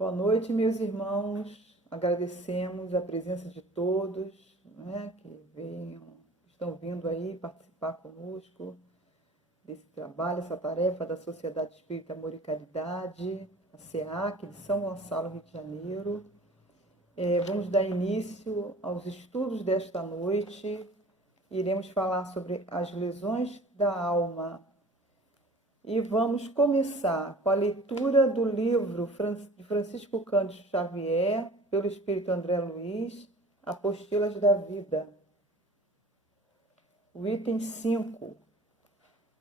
Boa noite, meus irmãos. Agradecemos a presença de todos, que estão vindo aí participar conosco desse trabalho, essa tarefa da Sociedade Espírita Amor e Caridade, a SEAC de São Gonçalo, Rio de Janeiro. Vamos dar início aos estudos desta noite. Iremos falar sobre as lesões da alma. E vamos começar com a leitura do livro de Francisco Cândido Xavier, pelo Espírito André Luiz, Apostilas da Vida. O item 5,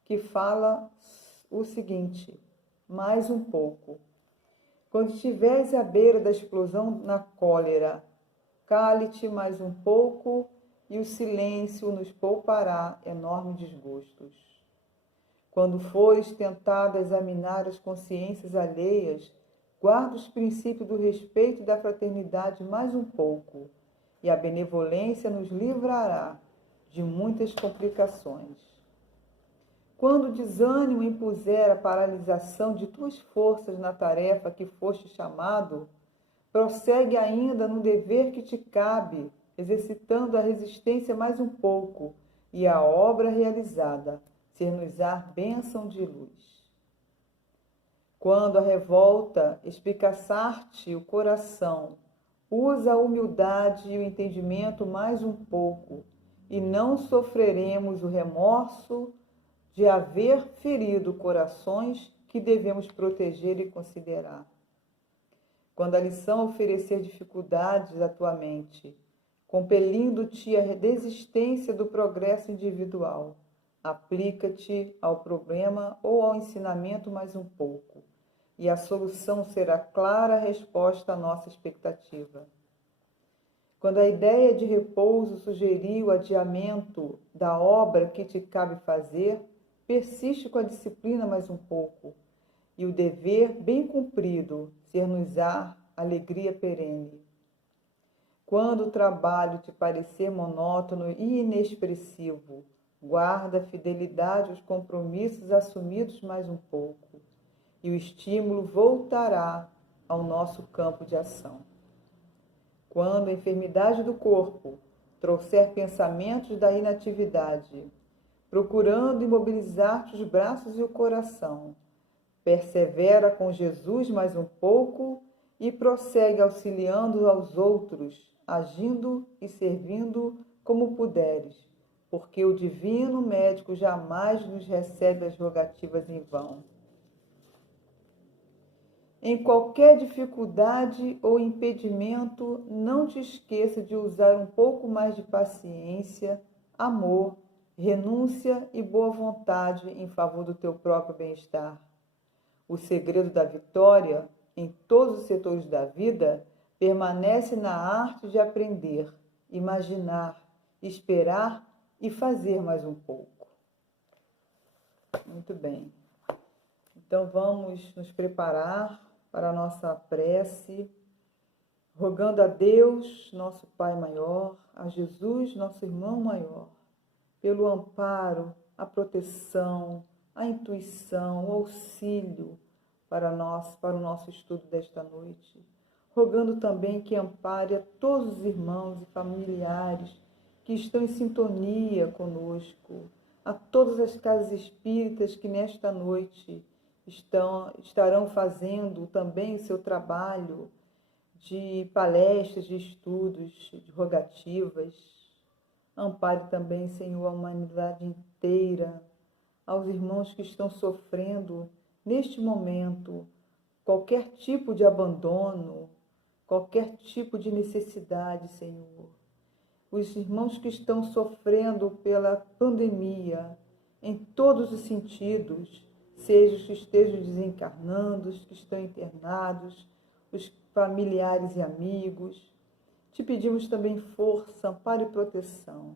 que fala o seguinte: mais um pouco. Quando estiveres à beira da explosão na cólera, cale-te mais um pouco e o silêncio nos poupará enormes desgostos. Quando fores tentado a examinar as consciências alheias, guarda os princípios do respeito e da fraternidade mais um pouco, e a benevolência nos livrará de muitas complicações. Quando o desânimo impuser a paralisação de tuas forças na tarefa que foste chamado, prossegue ainda no dever que te cabe, exercitando a resistência mais um pouco, e a obra realizada ser-nos-á bênção de luz. Quando a revolta espicaçar-te o coração, usa a humildade e o entendimento mais um pouco, e não sofreremos o remorso de haver ferido corações que devemos proteger e considerar. Quando a lição oferecer dificuldades à tua mente, compelindo-te à desistência do progresso individual, aplica-te ao problema ou ao ensinamento mais um pouco, e a solução será clara resposta à nossa expectativa. Quando a ideia de repouso sugerir o adiamento da obra que te cabe fazer, persiste com a disciplina mais um pouco, e o dever bem cumprido ser-nos-á alegria perene. Quando o trabalho te parecer monótono e inexpressivo, guarda a fidelidade aos compromissos assumidos mais um pouco, e o estímulo voltará ao nosso campo de ação. Quando a enfermidade do corpo trouxer pensamentos da inatividade, procurando imobilizar-te os braços e o coração, persevera com Jesus mais um pouco e prossegue auxiliando aos outros, agindo e servindo como puderes, porque o divino médico jamais nos recebe as rogativas em vão. Em qualquer dificuldade ou impedimento, não te esqueça de usar um pouco mais de paciência, amor, renúncia e boa vontade em favor do teu próprio bem-estar. O segredo da vitória, em todos os setores da vida, permanece na arte de aprender, imaginar, esperar e fazer mais um pouco. Muito bem. Então vamos nos preparar para a nossa prece, rogando a Deus, nosso Pai maior, a Jesus, nosso irmão maior, pelo amparo, a proteção, a intuição, o auxílio para o nosso estudo desta noite. Rogando também que ampare a todos os irmãos e familiares que estão em sintonia conosco, a todas as casas espíritas que nesta noite estarão fazendo também o seu trabalho de palestras, de estudos, de rogativas. Ampare também, Senhor, a humanidade inteira, aos irmãos que estão sofrendo neste momento qualquer tipo de abandono, qualquer tipo de necessidade, Senhor. Os irmãos que estão sofrendo pela pandemia, em todos os sentidos, seja os que estejam desencarnando, os que estão internados, os familiares e amigos. Te pedimos também força, amparo e proteção.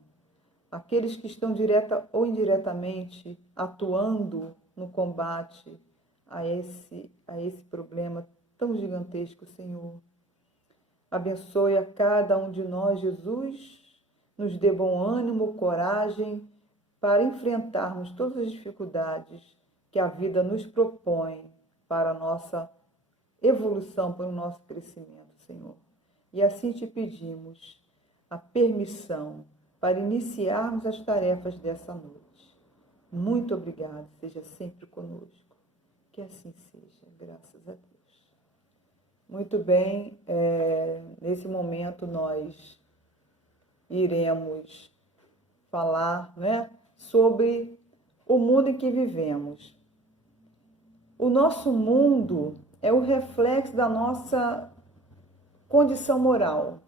Aqueles que estão direta ou indiretamente atuando no combate a esse problema tão gigantesco, Senhor. Abençoe a cada um de nós, Jesus, nos dê bom ânimo, coragem para enfrentarmos todas as dificuldades que a vida nos propõe para a nossa evolução, para o nosso crescimento, Senhor. E assim te pedimos a permissão para iniciarmos as tarefas dessa noite. Muito obrigado, seja sempre conosco. Que assim seja, graças a Deus. Muito bem, nesse momento nós iremos falar, né, sobre o mundo em que vivemos. O nosso mundo é o reflexo da nossa condição moral.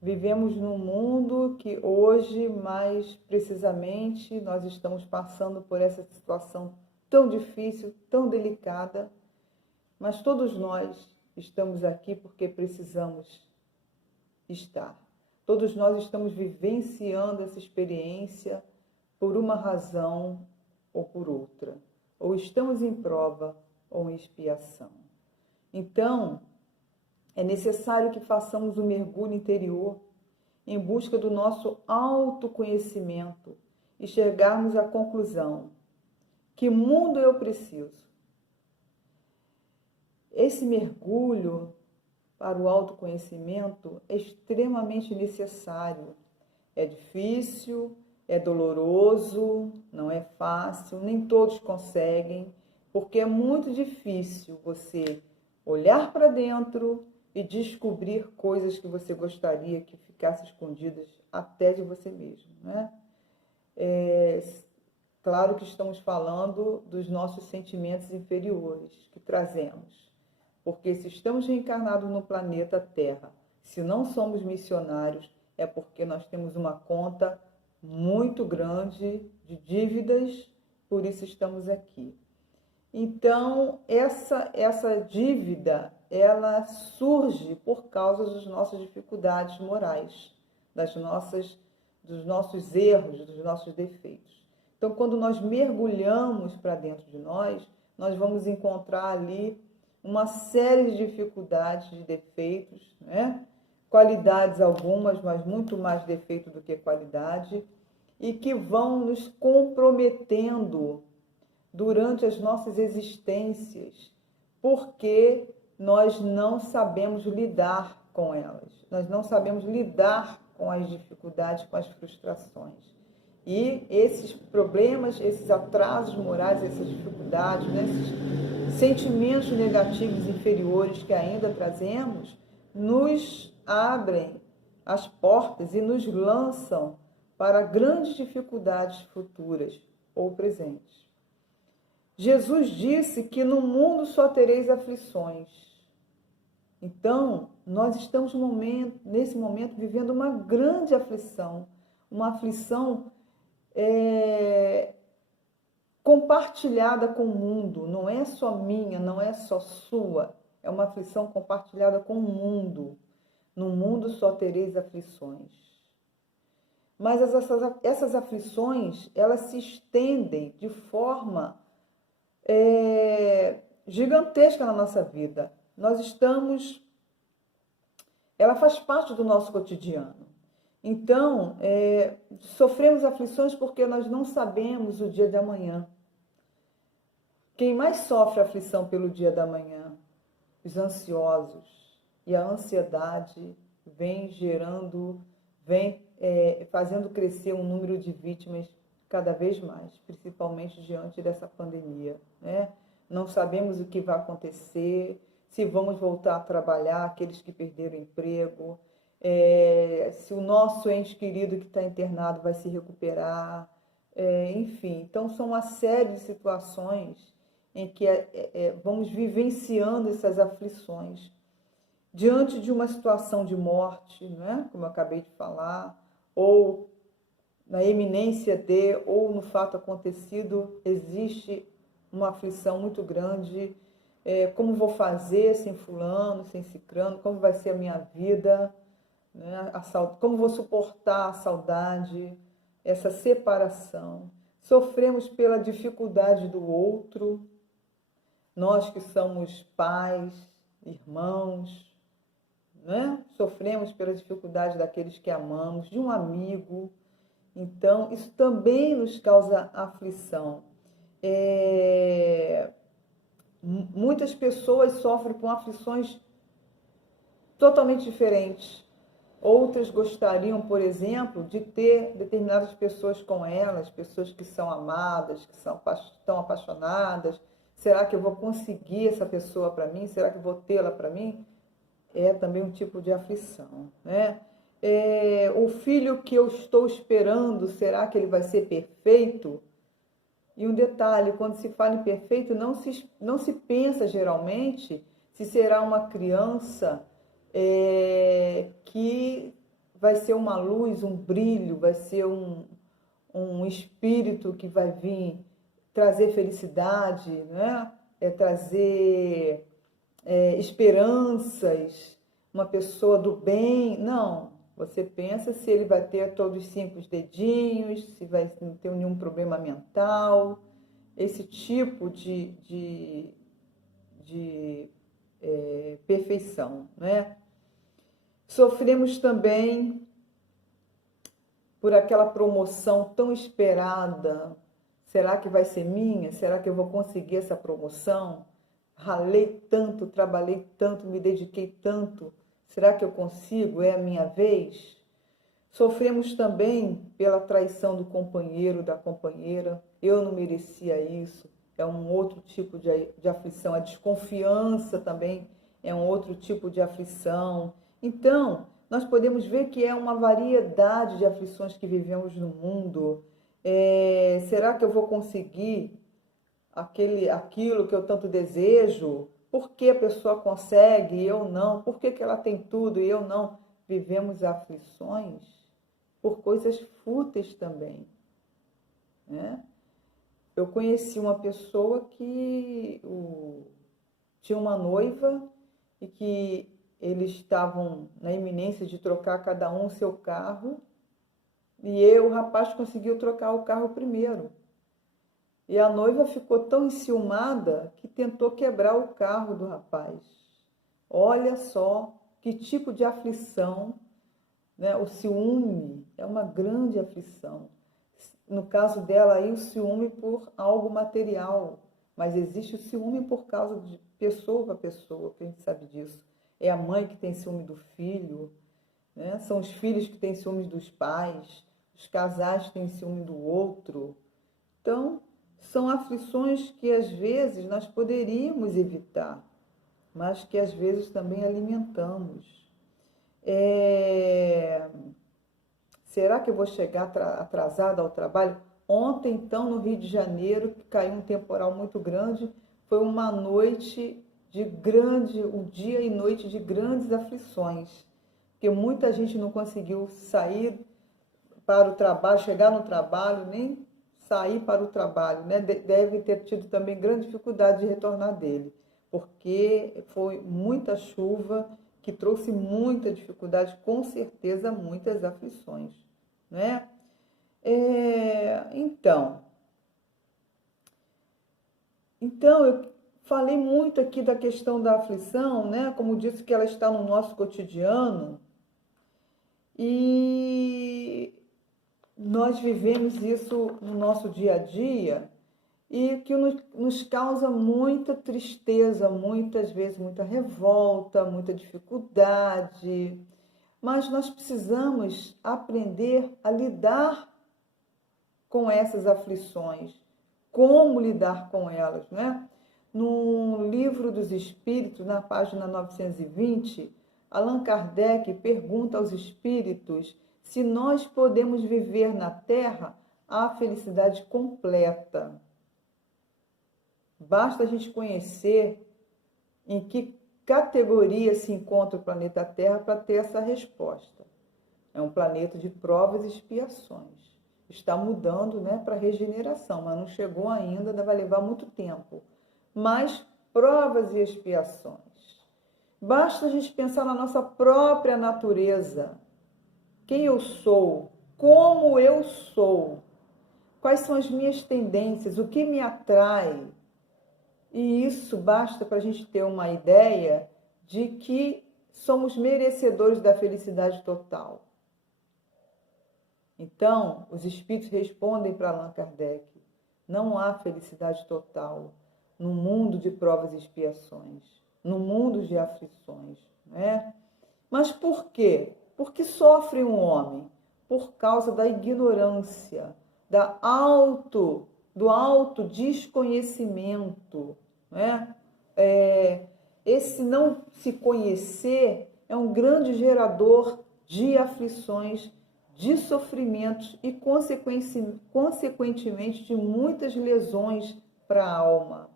Vivemos num mundo que hoje, mais precisamente, nós estamos passando por essa situação tão difícil, tão delicada, mas todos nós estamos aqui porque precisamos estar. Todos nós estamos vivenciando essa experiência por uma razão ou por outra. Ou estamos em prova ou em expiação. Então, é necessário que façamos um mergulho interior em busca do nosso autoconhecimento e chegarmos à conclusão: que mundo eu preciso? Esse mergulho para o autoconhecimento é extremamente necessário. É difícil, é doloroso, não é fácil, nem todos conseguem, porque é muito difícil você olhar para dentro e descobrir coisas que você gostaria que ficassem escondidas até de você mesmo, né? Claro que estamos falando dos nossos sentimentos inferiores que trazemos, porque se estamos reencarnados no planeta Terra, se não somos missionários, é porque nós temos uma conta muito grande de dívidas, por isso estamos aqui. Então, essa dívida, ela surge por causa das nossas dificuldades morais, dos nossos erros, dos nossos defeitos. Então, quando nós mergulhamos para dentro de nós vamos encontrar ali uma série de dificuldades, de defeitos, né? Qualidades algumas, mas muito mais defeito do que qualidade, e que vão nos comprometendo durante as nossas existências, porque nós não sabemos lidar com elas, nós não sabemos lidar com as dificuldades, com as frustrações. E esses problemas, esses atrasos morais, essas dificuldades, né, esses sentimentos negativos inferiores que ainda trazemos, nos abrem as portas e nos lançam para grandes dificuldades futuras ou presentes. Jesus disse que no mundo só tereis aflições. Então, nós estamos nesse momento vivendo uma grande aflição, uma aflição compartilhada com o mundo, não é só minha, não é só sua, é uma aflição compartilhada com o mundo. No mundo só tereis aflições. Mas essas aflições, elas se estendem de forma gigantesca na nossa vida. Ela faz parte do nosso cotidiano. Então, sofremos aflições porque nós não sabemos o dia de amanhã. Quem mais sofre aflição pelo dia da manhã? Os ansiosos. E a ansiedade vem fazendo crescer um número de vítimas cada vez mais, principalmente diante dessa pandemia, né? Não sabemos o que vai acontecer, se vamos voltar a trabalhar, aqueles que perderam o emprego, se o nosso ente querido que está internado vai se recuperar, enfim. Então, são uma série de situações em que vamos vivenciando essas aflições. Diante de uma situação de morte, né? Como eu acabei de falar, ou na iminência ou no fato acontecido, existe uma aflição muito grande. Como vou fazer sem fulano, sem cicrano? Como vai ser a minha vida? Né? Como vou suportar a saudade, essa separação? Sofremos pela dificuldade do outro. Nós que somos pais, irmãos, né? Sofremos pela dificuldade daqueles que amamos, de um amigo. Então, isso também nos causa aflição. Muitas pessoas sofrem com aflições totalmente diferentes. Outras gostariam, por exemplo, de ter determinadas pessoas com elas, pessoas que são amadas, que estão apaixonadas. Será que eu vou conseguir essa pessoa para mim? Será que eu vou tê-la para mim? É também um tipo de aflição, né? O filho que eu estou esperando, será que ele vai ser perfeito? E um detalhe, quando se fala em perfeito, não se pensa geralmente se será uma criança que vai ser uma luz, um brilho, vai ser um espírito que vai vir trazer felicidade, né? Trazer esperanças, uma pessoa do bem. Não, você pensa se ele vai ter todos os 5 dedinhos, se vai não ter nenhum problema mental, esse tipo de perfeição, né? Sofremos também por aquela promoção tão esperada. Será que vai ser minha? Será que eu vou conseguir essa promoção? Ralei tanto, trabalhei tanto, me dediquei tanto. Será que eu consigo? É a minha vez? Sofremos também pela traição do companheiro, da companheira. Eu não merecia isso. É um outro tipo de aflição. A desconfiança também é um outro tipo de aflição. Então, nós podemos ver que é uma variedade de aflições que vivemos no mundo. Será que eu vou conseguir aquilo que eu tanto desejo? Por que a pessoa consegue e eu não? Por que ela tem tudo e eu não? Vivemos aflições por coisas fúteis também, né? Eu conheci uma pessoa que tinha uma noiva e que eles estavam na iminência de trocar cada um o seu carro e o rapaz conseguiu trocar o carro primeiro. E a noiva ficou tão enciumada que tentou quebrar o carro do rapaz. Olha só que tipo de aflição, né? O ciúme é uma grande aflição. No caso dela aí, o ciúme por algo material, mas existe o ciúme por causa de pessoa para pessoa, que a gente sabe disso. É a mãe que tem ciúme do filho, né? São os filhos que têm ciúme dos pais, os casais que têm ciúme do outro. Então, são aflições que às vezes nós poderíamos evitar, mas que às vezes também alimentamos. Será que eu vou chegar atrasada ao trabalho? Ontem, então, no Rio de Janeiro, caiu um temporal muito grande, foi uma noite um dia e noite de grandes aflições, porque muita gente não conseguiu sair para o trabalho, chegar no trabalho, nem sair para o trabalho, né? Deve ter tido também grande dificuldade de retornar dele, porque foi muita chuva que trouxe muita dificuldade, com certeza muitas aflições, né? Então, eu falei muito aqui da questão da aflição, né? Como disse que ela está no nosso cotidiano e nós vivemos isso no nosso dia a dia e que nos causa muita tristeza, muitas vezes muita revolta, muita dificuldade, mas nós precisamos aprender a lidar com essas aflições, como lidar com elas, né? No Livro dos Espíritos, na página 920, Allan Kardec pergunta aos espíritos se nós podemos viver na Terra a felicidade completa. Basta a gente conhecer em que categoria se encontra o planeta Terra para ter essa resposta. É um planeta de provas e expiações. Está mudando, né, para regeneração, mas não chegou ainda, vai levar muito tempo. Mas provas e expiações. Basta a gente pensar na nossa própria natureza. Quem eu sou? Como eu sou? Quais são as minhas tendências? O que me atrai? E isso basta para a gente ter uma ideia de que somos merecedores da felicidade total. Então, os espíritos respondem para Allan Kardec: não há felicidade total. num mundo de provas e expiações, num mundo de aflições, né? Mas por quê? Porque sofre um homem por causa da ignorância, do alto desconhecimento, né? Esse não se conhecer é um grande gerador de aflições, de sofrimentos e, consequentemente, de muitas lesões para a alma.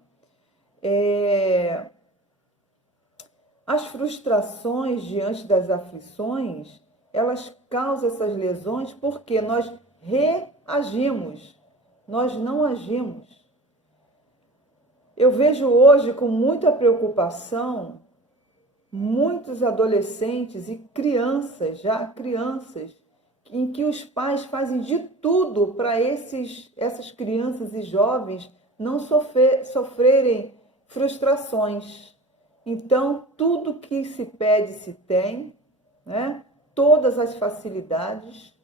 As frustrações diante das aflições, elas causam essas lesões porque nós reagimos, nós não agimos. Eu vejo hoje com muita preocupação muitos adolescentes e crianças, já crianças, em que os pais fazem de tudo para essas crianças e jovens não sofrerem frustrações. Então, tudo que se pede se tem, né? Todas as facilidades,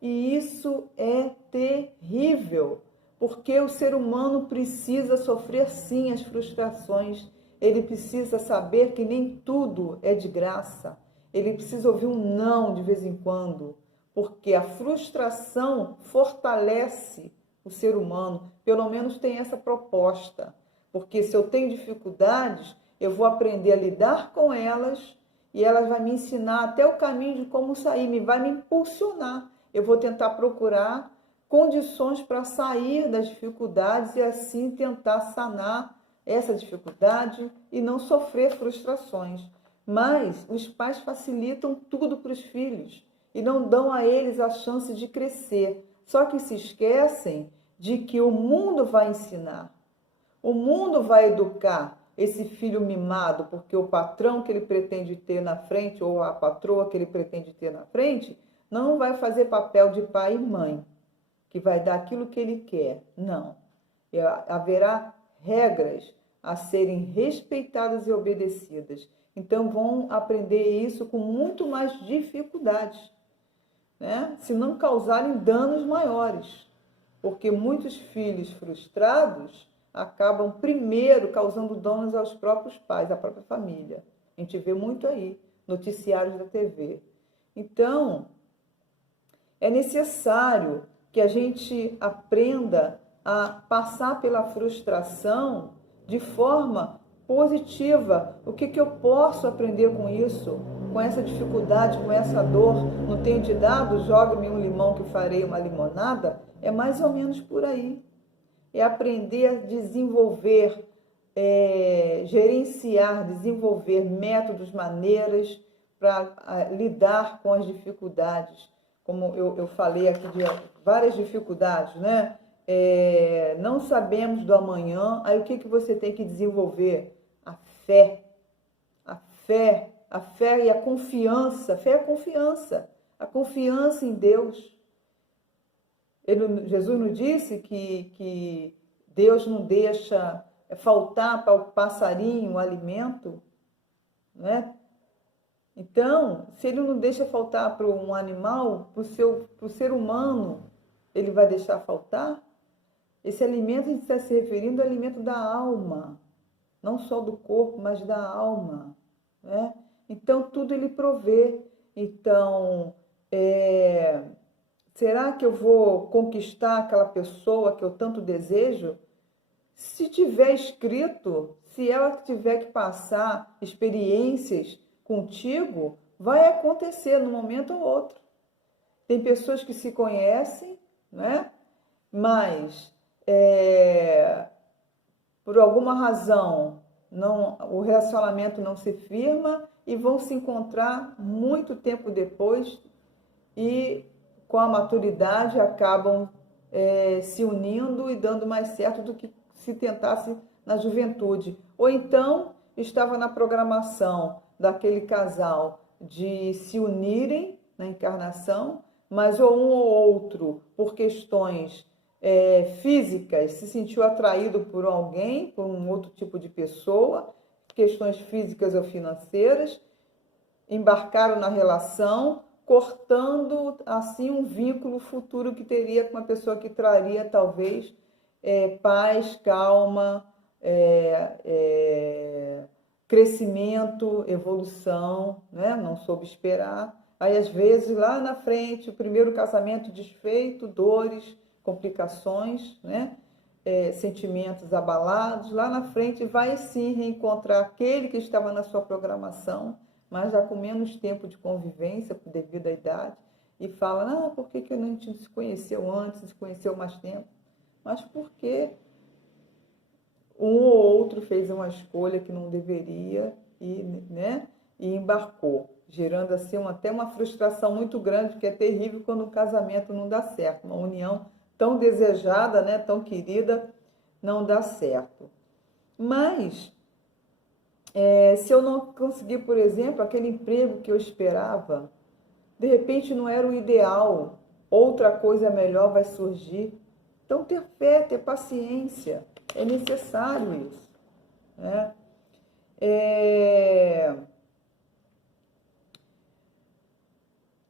e isso é terrível, porque o ser humano precisa sofrer sim as frustrações, ele precisa saber que nem tudo é de graça, ele precisa ouvir um não de vez em quando, porque a frustração fortalece o ser humano, pelo menos tem essa proposta, porque se eu tenho dificuldades, eu vou aprender a lidar com elas e elas vão me ensinar até o caminho de como sair, vai me impulsionar. Eu vou tentar procurar condições para sair das dificuldades e assim tentar sanar essa dificuldade e não sofrer frustrações. Mas os pais facilitam tudo para os filhos e não dão a eles a chance de crescer. Só que se esquecem de que o mundo vai ensinar, o mundo vai educar esse filho mimado, porque o patrão que ele pretende ter na frente ou a patroa que ele pretende ter na frente não vai fazer papel de pai e mãe, que vai dar aquilo que ele quer. Não. Haverá regras a serem respeitadas e obedecidas. Então, vão aprender isso com muito mais dificuldades, né? Se não causarem danos maiores. Porque muitos filhos frustrados acabam primeiro causando danos aos próprios pais, à própria família. A gente vê muito aí, noticiários da TV. Então, é necessário que a gente aprenda a passar pela frustração de forma positiva. O que eu posso aprender com isso? Com essa dificuldade, com essa dor? Não tenho te dado? Joga-me um limão que farei uma limonada? É mais ou menos por aí. É aprender a desenvolver, gerenciar, desenvolver métodos, maneiras para lidar com as dificuldades. Como eu falei aqui de várias dificuldades, né? Não sabemos do amanhã, aí o que você tem que desenvolver? A fé. A fé, a fé e a confiança. A fé é a confiança em Deus. Jesus nos disse que Deus não deixa faltar para o passarinho o alimento, né? Então, se ele não deixa faltar para um animal, para o ser humano, ele vai deixar faltar? Esse alimento, a gente está se referindo ao alimento da alma, não só do corpo, mas da alma, né? Então, tudo ele provê. Então, será que eu vou conquistar aquela pessoa que eu tanto desejo? Se tiver escrito, se ela tiver que passar experiências contigo, vai acontecer num momento ou outro. Tem pessoas que se conhecem, né? Mas por alguma razão o relacionamento não se firma e vão se encontrar muito tempo depois e com a maturidade acabam se unindo e dando mais certo do que se tentasse na juventude. Ou então estava na programação daquele casal de se unirem na encarnação, mas ou um ou outro, por questões físicas, se sentiu atraído por alguém, por um outro tipo de pessoa, questões físicas ou financeiras, embarcaram na relação, cortando assim um vínculo futuro que teria com uma pessoa que traria talvez paz, calma, crescimento, evolução, né? Não soube esperar. Aí, às vezes, lá na frente, o primeiro casamento desfeito, dores, complicações, né? Sentimentos abalados. Lá na frente, vai sim reencontrar aquele que estava na sua programação, mas já com menos tempo de convivência, devido à idade, e fala, não, por que a gente se conheceu antes, se conheceu mais tempo? Mas porque um ou outro fez uma escolha que não deveria e, né, e embarcou, gerando assim até uma frustração muito grande, que é terrível quando um casamento não dá certo, uma união tão desejada, né, tão querida, não dá certo. Mas, se eu não conseguir, por exemplo, aquele emprego que eu esperava, de repente não era o ideal, outra coisa melhor vai surgir. Então, ter fé, ter paciência, é necessário isso, né?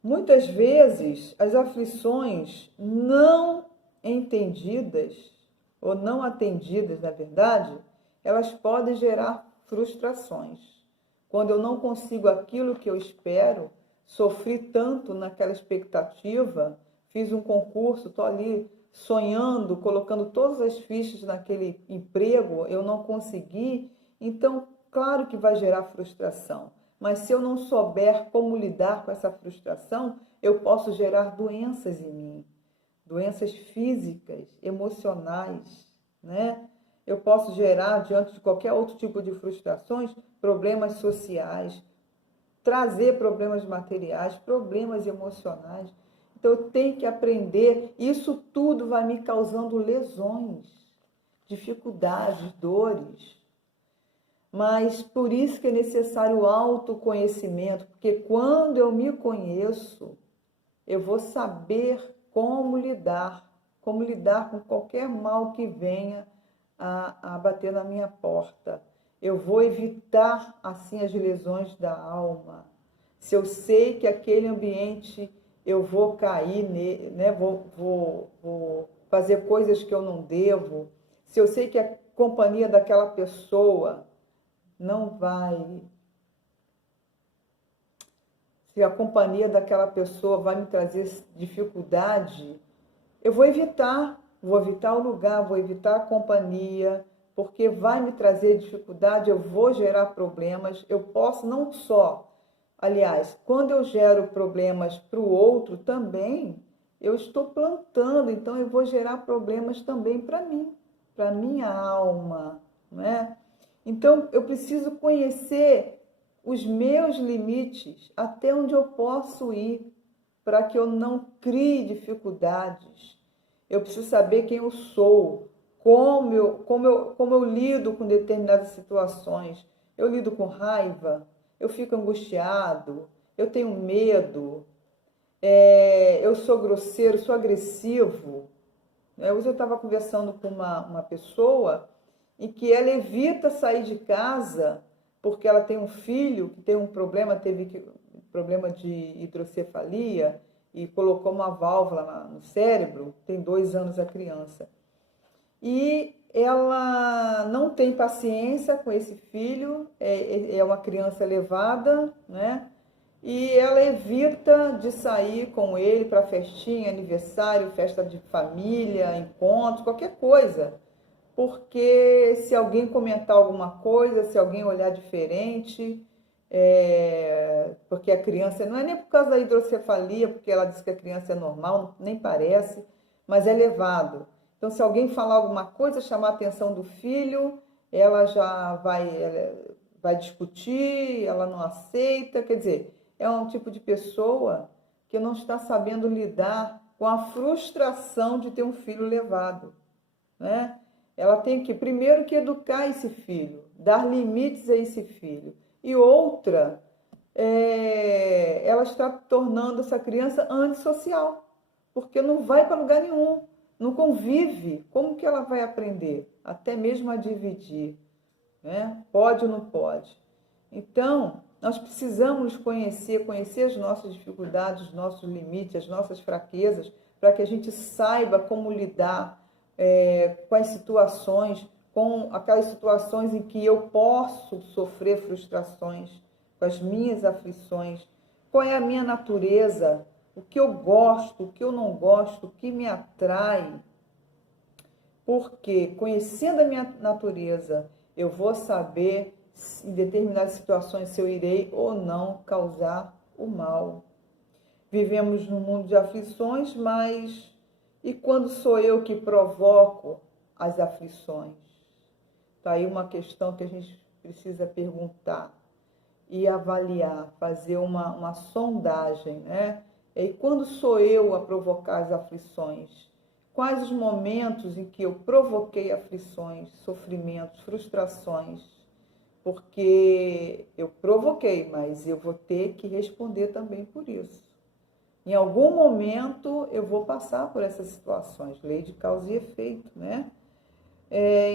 Muitas vezes, as aflições não entendidas, ou não atendidas, na verdade, elas podem gerar frustrações. Quando eu não consigo aquilo que eu espero, sofri tanto naquela expectativa, fiz um concurso, estou ali sonhando, colocando todas as fichas naquele emprego, eu não consegui, então, claro que vai gerar frustração. Mas se eu não souber como lidar com essa frustração, eu posso gerar doenças em mim, doenças físicas, emocionais, né? Eu posso gerar, diante de qualquer outro tipo de frustrações, problemas sociais, trazer problemas materiais, problemas emocionais. Então, eu tenho que aprender. Isso tudo vai me causando lesões, dificuldades, dores. Mas por isso que é necessário o autoconhecimento, porque quando eu me conheço, eu vou saber como lidar com qualquer mal que venha a bater na minha porta. Eu vou evitar, assim, as lesões da alma. Se eu sei que aquele ambiente eu vou cair, né? Vou fazer coisas que eu não devo, se eu sei que a companhia daquela pessoa não vai, se a companhia daquela pessoa vai me trazer dificuldade, eu vou evitar o lugar, vou evitar a companhia, porque vai me trazer dificuldade, eu vou gerar problemas, eu posso não só, aliás, quando eu gero problemas para o outro também, eu estou plantando, então eu vou gerar problemas também para mim, para minha alma, não é? Então, eu preciso conhecer os meus limites, até onde eu posso ir, para que eu não crie dificuldades. Eu preciso saber quem eu sou, como eu lido com determinadas situações. Eu lido com raiva, eu fico angustiado, eu tenho medo, eu sou grosseiro, sou agressivo. Hoje eu estava conversando com uma pessoa em que ela evita sair de casa porque ela tem um filho que tem um problema, problema de hidrocefalia e colocou uma válvula no cérebro, tem 2 anos a criança. E ela não tem paciência com esse filho, é uma criança elevada, né? E ela evita de sair com ele para festinha, aniversário, festa de família, encontro, qualquer coisa. Porque se alguém comentar alguma coisa, se alguém olhar diferente, porque a criança, não é nem por causa da hidrocefalia, porque ela diz que a criança é normal, nem parece, mas é elevado. Então, se alguém falar alguma coisa, chamar a atenção do filho, ela já vai discutir, ela não aceita, quer dizer, é um tipo de pessoa que não está sabendo lidar com a frustração de ter um filho levado, né? Ela tem que, primeiro, que educar esse filho, dar limites a esse filho. E outra, ela está tornando essa criança antissocial, porque não vai para lugar nenhum, não convive. Como que ela vai aprender? Até mesmo a dividir, né? Pode ou não pode? Então, nós precisamos conhecer as nossas dificuldades, os nossos limites, as nossas fraquezas, para que a gente saiba como lidar com as situações, com aquelas situações em que eu posso sofrer frustrações, com as minhas aflições. Qual é a minha natureza? O que eu gosto, o que eu não gosto, o que me atrai? Porque, conhecendo a minha natureza, eu vou saber, em determinadas situações, se eu irei ou não causar o mal. Vivemos num mundo de aflições, mas e quando sou eu que provoco as aflições? Está aí uma questão que a gente precisa perguntar e avaliar, fazer uma sondagem, né? E quando sou eu a provocar as aflições? Quais os momentos em que eu provoquei aflições, sofrimentos, frustrações? Porque eu provoquei, mas eu vou ter que responder também por isso. Em algum momento eu vou passar por essas situações, lei de causa e efeito, né?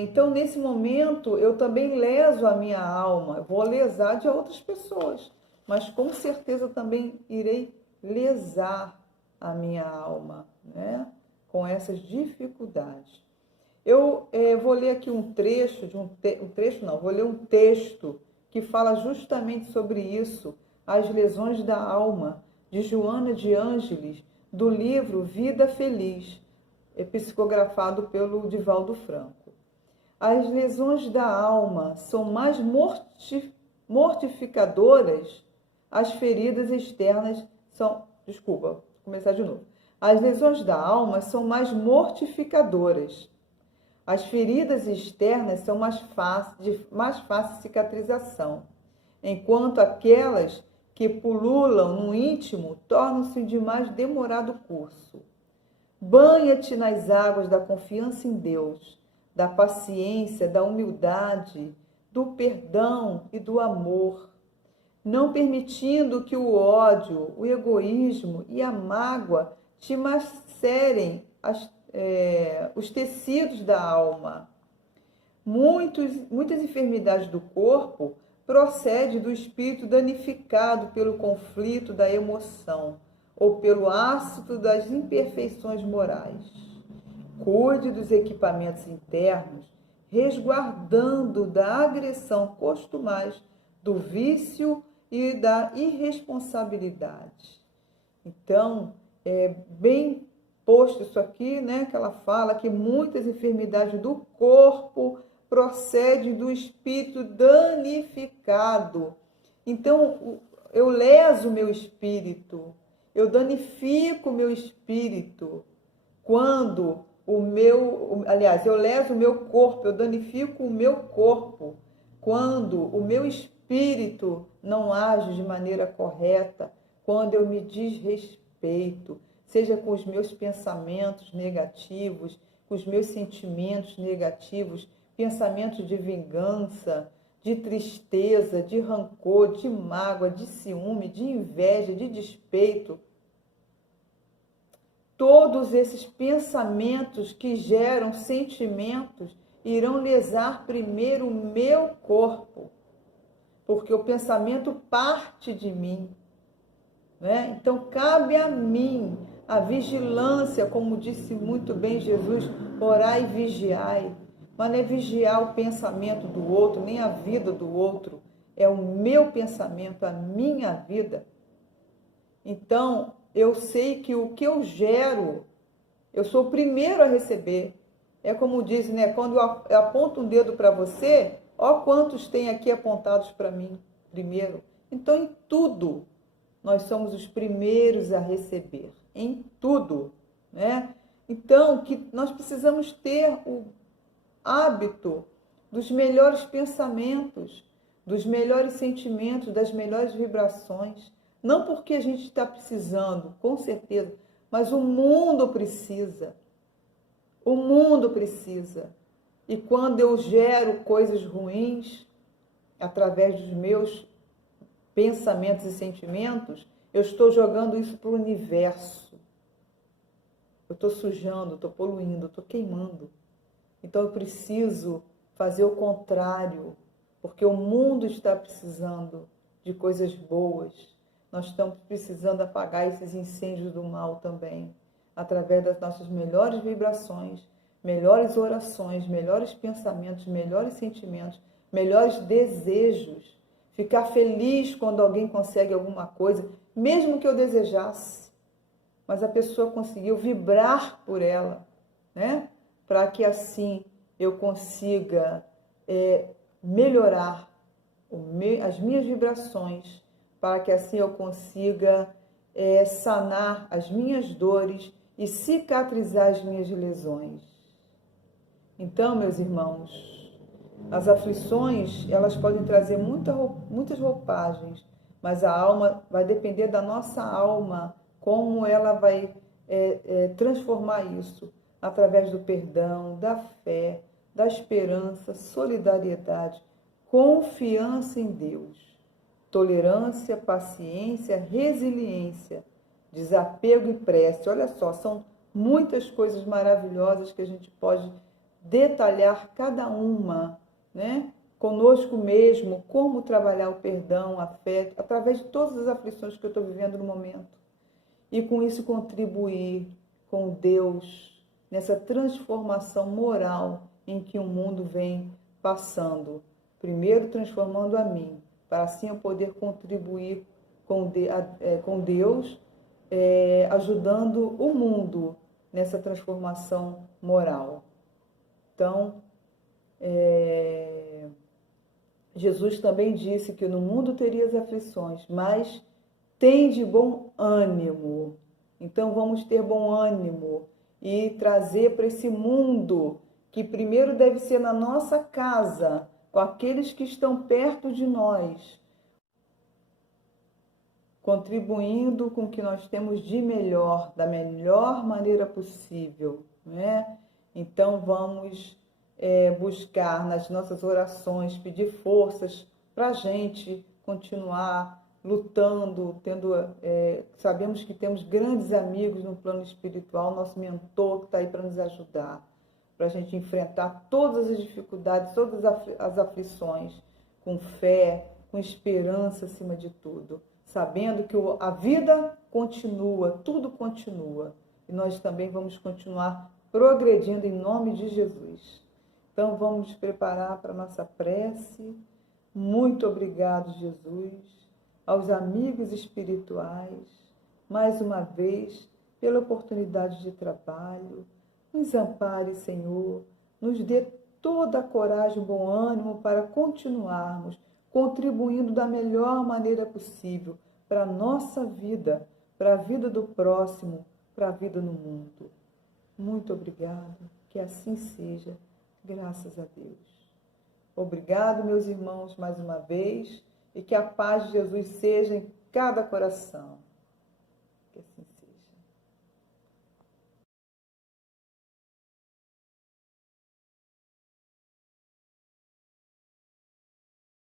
Então, nesse momento, eu também leso a minha alma, eu vou lesar de outras pessoas, mas com certeza também irei lesar a minha alma, né? Com essas dificuldades. Eu vou ler aqui um trecho, vou ler um texto que fala justamente sobre isso, as lesões da alma, de Joana de Ângeles, do livro Vida Feliz, psicografado pelo Divaldo Franco. As lesões da alma são mais mortificadoras, as feridas externas são... Desculpa, vou começar de novo. As lesões da alma são mais mortificadoras. As feridas externas são de mais fácil cicatrização, enquanto aquelas que pululam no íntimo tornam-se de mais demorado curso. Banha-te nas águas da confiança em Deus, da paciência, da humildade, do perdão e do amor, não permitindo que o ódio, o egoísmo e a mágoa te macerem os tecidos da alma. Muitas enfermidades do corpo procedem do espírito danificado pelo conflito da emoção ou pelo ácido das imperfeições morais. Cuide dos equipamentos internos, resguardando da agressão costumais, do vício e da irresponsabilidade. Então, é bem posto isso aqui, né, que ela fala que muitas enfermidades do corpo procedem do espírito danificado. Então, eu leso o meu espírito, eu danifico o meu espírito quando eu leso o meu corpo, eu danifico o meu corpo quando o meu espírito não age de maneira correta, quando eu me desrespeito, seja com os meus pensamentos negativos, com os meus sentimentos negativos, pensamentos de vingança, de tristeza, de rancor, de mágoa, de ciúme, de inveja, de despeito. Todos esses pensamentos que geram sentimentos irão lesar primeiro o meu corpo, porque o pensamento parte de mim, né? Então, cabe a mim a vigilância, como disse muito bem Jesus, orai e vigiai. Mas não é vigiar o pensamento do outro, nem a vida do outro. É o meu pensamento, a minha vida. Então, eu sei que o que eu gero, eu sou o primeiro a receber. É como diz, né? Quando eu aponto um dedo para você, ó quantos tem aqui apontados para mim primeiro. Então, em tudo, nós somos os primeiros a receber. Em tudo, né? Então, que nós precisamos ter o hábito dos melhores pensamentos, dos melhores sentimentos, das melhores vibrações. Não porque a gente está precisando, com certeza, mas o mundo precisa. O mundo precisa. E quando eu gero coisas ruins, através dos meus pensamentos e sentimentos, eu estou jogando isso para o universo. Eu estou sujando, estou poluindo, estou queimando. Então eu preciso fazer o contrário, porque o mundo está precisando de coisas boas. Nós estamos precisando apagar esses incêndios do mal também, através das nossas melhores vibrações, melhores orações, melhores pensamentos, melhores sentimentos, melhores desejos. Ficar feliz quando alguém consegue alguma coisa, mesmo que eu desejasse, mas a pessoa conseguiu vibrar por ela, né? Para que assim eu consiga melhorar as minhas vibrações, para que assim eu consiga sanar as minhas dores e cicatrizar as minhas lesões. Então, meus irmãos, as aflições, elas podem trazer muitas roupagens, mas a alma vai depender da nossa alma, como ela vai transformar isso, através do perdão, da fé, da esperança, solidariedade, confiança em Deus, tolerância, paciência, resiliência, desapego e prece. Olha só, são muitas coisas maravilhosas que a gente pode detalhar cada uma, né? Conosco mesmo, como trabalhar o perdão, a fé, através de todas as aflições que eu estou vivendo no momento. E com isso contribuir com Deus nessa transformação moral em que o mundo vem passando. Primeiro transformando a mim, para assim eu poder contribuir com Deus, ajudando o mundo nessa transformação moral. Então, Jesus também disse que no mundo teria as aflições, mas tende bom ânimo. Então, vamos ter bom ânimo e trazer para esse mundo, que primeiro deve ser na nossa casa, com aqueles que estão perto de nós, contribuindo com o que nós temos de melhor, da melhor maneira possível, né? Então, vamos buscar nas nossas orações, pedir forças para a gente continuar lutando, sabemos que temos grandes amigos no plano espiritual, nosso mentor que está aí para nos ajudar, para a gente enfrentar todas as dificuldades, todas as aflições, com fé, com esperança acima de tudo, sabendo que a vida continua, tudo continua, e nós também vamos continuar progredindo em nome de Jesus. Então, vamos nos preparar para a nossa prece. Muito obrigado, Jesus, aos amigos espirituais, mais uma vez, pela oportunidade de trabalho. Nos ampare, Senhor, nos dê toda a coragem e bom ânimo para continuarmos contribuindo da melhor maneira possível para a nossa vida, para a vida do próximo, para a vida no mundo. Muito obrigado, que assim seja. Graças a Deus. Obrigado, meus irmãos, mais uma vez, e que a paz de Jesus seja em cada coração. Que assim seja.